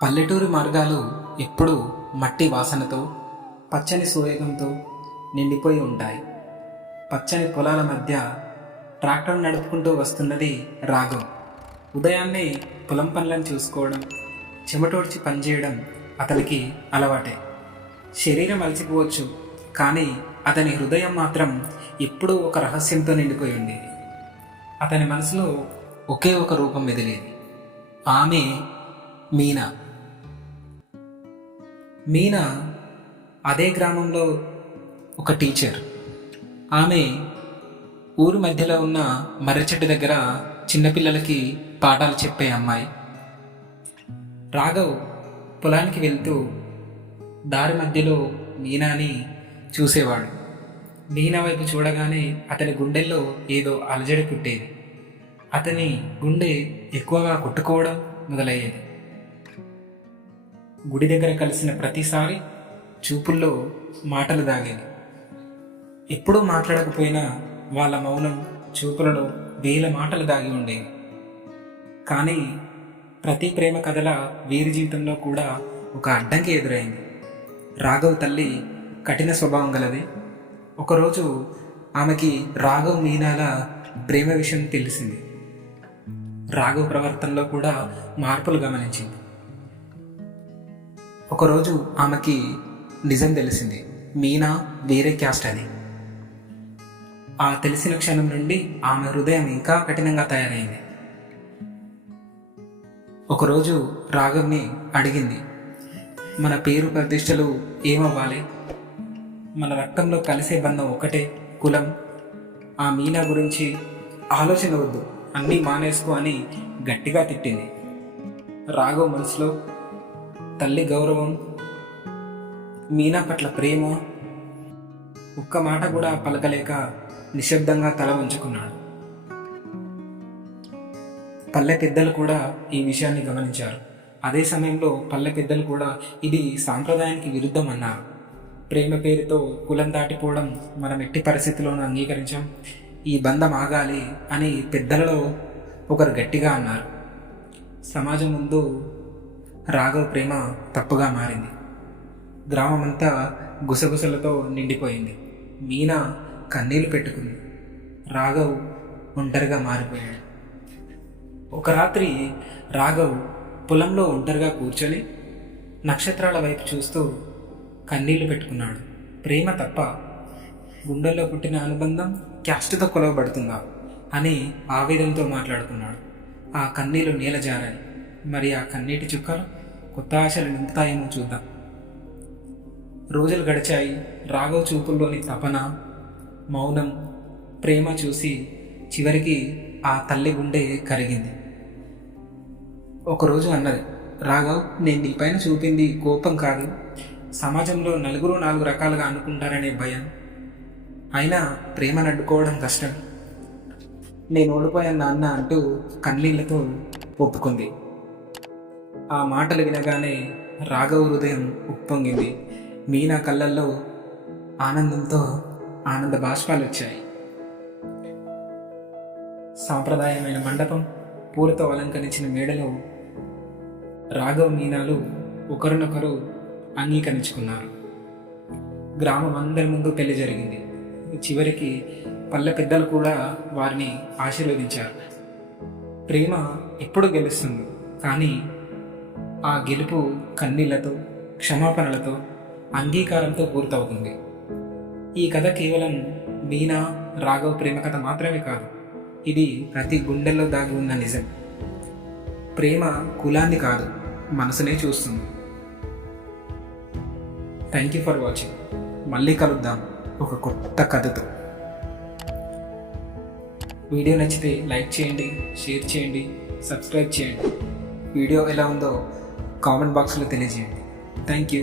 పల్లెటూరి మార్గాలు ఎప్పుడూ మట్టి వాసనతో, పచ్చని సోయగంతో నిండిపోయి ఉంటాయి. పచ్చని పొలాల మధ్య ట్రాక్టర్ నడుపుకుంటూ వస్తున్నది రాఘవ్. ఉదయాన్నే పొలం పనులను చూసుకోవడం, చెమటోడ్చి పనిచేయడం అతనికి అలవాటే. శరీరం అలసిపోవచ్చు, కానీ అతని హృదయం మాత్రం ఎప్పుడూ ఒక రహస్యంతో నిండిపోయి ఉండేది. అతని మనసులో ఒకే ఒక రూపం మెదిలేది. ఆమె మీనా. మీనా అదే గ్రామంలో ఒక టీచర్. ఆమె ఊరు మధ్యలో ఉన్న మర్రి చెట్టు దగ్గర చిన్నపిల్లలకి పాఠాలు చెప్పే అమ్మాయి. రాఘవ్ పొలానికి వెళ్తూ దారి మధ్యలో మీనాని చూసేవాడు. మీనా వైపు చూడగానే అతని గుండెల్లో ఏదో అలజడి పుట్టేది. అతని గుండె ఎక్కువగా కొట్టుకోవడం మొదలయ్యేది. గుడి దగ్గర కలిసిన ప్రతిసారి చూపుల్లో మాటలు దాగేది. ఎప్పుడూ మాట్లాడకపోయినా వాళ్ళ మౌనం చూపులలో వేల మాటలు దాగి ఉండేవి. కానీ ప్రతి ప్రేమ కథల వీరి జీవితంలో కూడా ఒక అడ్డంకి ఎదురైంది. రాఘవ్ తల్లి కఠిన స్వభావం గలది. ఒకరోజు ఆమెకి రాఘవ్ మీనాల ప్రేమ విషయం తెలిసింది. రాఘవ్ ప్రవర్తనలో కూడా మార్పులు గమనించింది. ఒకరోజు ఆమెకి నిజం తెలిసింది, మీనా వేరే క్యాస్ట్ అని. ఆ తెలిసిన క్షణం నుండి ఆమె హృదయం ఇంకా కఠినంగా తయారైంది. ఒకరోజు రాఘవ్ని అడిగింది, మన పేరు ప్రతిష్టలు ఏమవ్వాలి? మన రక్తంలో కలిసే బంధం ఒకటే, కులం. ఆ మీనా గురించి ఆలోచన వద్దు, అన్నీ మానేసుకో అని గట్టిగా తిట్టింది. రాఘవ్ మనసులో తల్లి గౌరవం, మీనా పట్ల ప్రేమ, ఒక్క మాట కూడా పలకలేక నిశ్శబ్దంగా తల వంచుకున్నాడు. పల్లె పెద్దలు కూడా ఈ విషయాన్ని గమనించారు. అదే సమయంలో పల్లె పెద్దలు కూడా ఇది సాంప్రదాయానికి విరుద్ధం అన్నారు. ప్రేమ పేరుతో కులం దాటిపోవడం మనం ఎట్టి పరిస్థితుల్లోనూ అంగీకరించాం, ఈ బంధం ఆగాలి అని పెద్దలలో ఒకరు గట్టిగా అన్నారు. సమాజం ముందు రాఘవ్ ప్రేమ తప్పుగా మారింది. గ్రామమంతా గుసగుసలతో నిండిపోయింది. మీనా కన్నీళ్లు పెట్టుకుంది. రాఘవ్ ఒంటరిగా మారిపోయాడు. ఒక రాత్రి రాఘవ్ పొలంలో ఒంటరిగా కూర్చొని నక్షత్రాల వైపు చూస్తూ కన్నీళ్లు పెట్టుకున్నాడు. ప్రేమ తప్ప గుండెల్లో పుట్టిన అనుబంధం క్యాస్ట్తో కొలవబడుతుందా అని ఆవేదనతో మాట్లాడుకున్నాడు. ఆ కన్నీళ్లు నేల జారాయి. మరి ఆ కన్నీటి చుక్కలు కొత్త ఆశలు నింపుతాయేమో చూద్దాం. రోజులు గడిచాయి. రాఘవ్ చూపుల్లోని తపన, మౌనం, ప్రేమ చూసి చివరికి ఆ తల్లి గుండె కరిగింది. ఒకరోజు అన్నది, రాఘవ్, నేను నీ పైన చూపింది కోపం కాదు, సమాజంలో నలుగురు నాలుగు రకాలుగా అనుకుంటారనే భయం. అయినా ప్రేమను అడ్డుకోవడం కష్టం. నేను ఓడిపోయాను నాన్న అంటూ కన్నీళ్లతో ఒప్పుకుంది. ఆ మాటలు వినగానే రాఘవ్ హృదయం ఉప్పొంగింది. మీనా కళ్ళల్లో ఆనందంతో ఆనంద బాష్పాలు వచ్చాయి. సాంప్రదాయమైన మండపం, పూలతో అలంకరించిన మేడలో రాఘవ్ మీనాలు ఒకరినొకరు అంగీకరించుకున్నారు. గ్రామం అందరి ముందు పెళ్లి జరిగింది. చివరికి పల్లె పెద్దలు కూడా వారిని ఆశీర్వదించారు. ప్రేమ ఎప్పుడు గెలుస్తుంది, కానీ ఆ గెలుపు కన్నీళ్లతో, క్షమాపణలతో, అంగీకారంతో పూర్తవుతుంది. ఈ కథ కేవలం మీనా రాఘవ్ ప్రేమ కథ మాత్రమే కాదు, ఇది ప్రతి గుండెల్లో దాగి ఉన్న నిజం. ప్రేమ కులాన్ని కాదు, మనసునే చూస్తుంది. Thank you for watching. మళ్ళీ కలుద్దాం ఒక కొత్త కథతో. వీడియో నచ్చితే లైక్ చేయండి, షేర్ చేయండి, సబ్స్క్రైబ్ చేయండి. వీడియో ఎలా ఉందో కామెంట్ బాక్స్లో తెలియజేయండి. Thank you.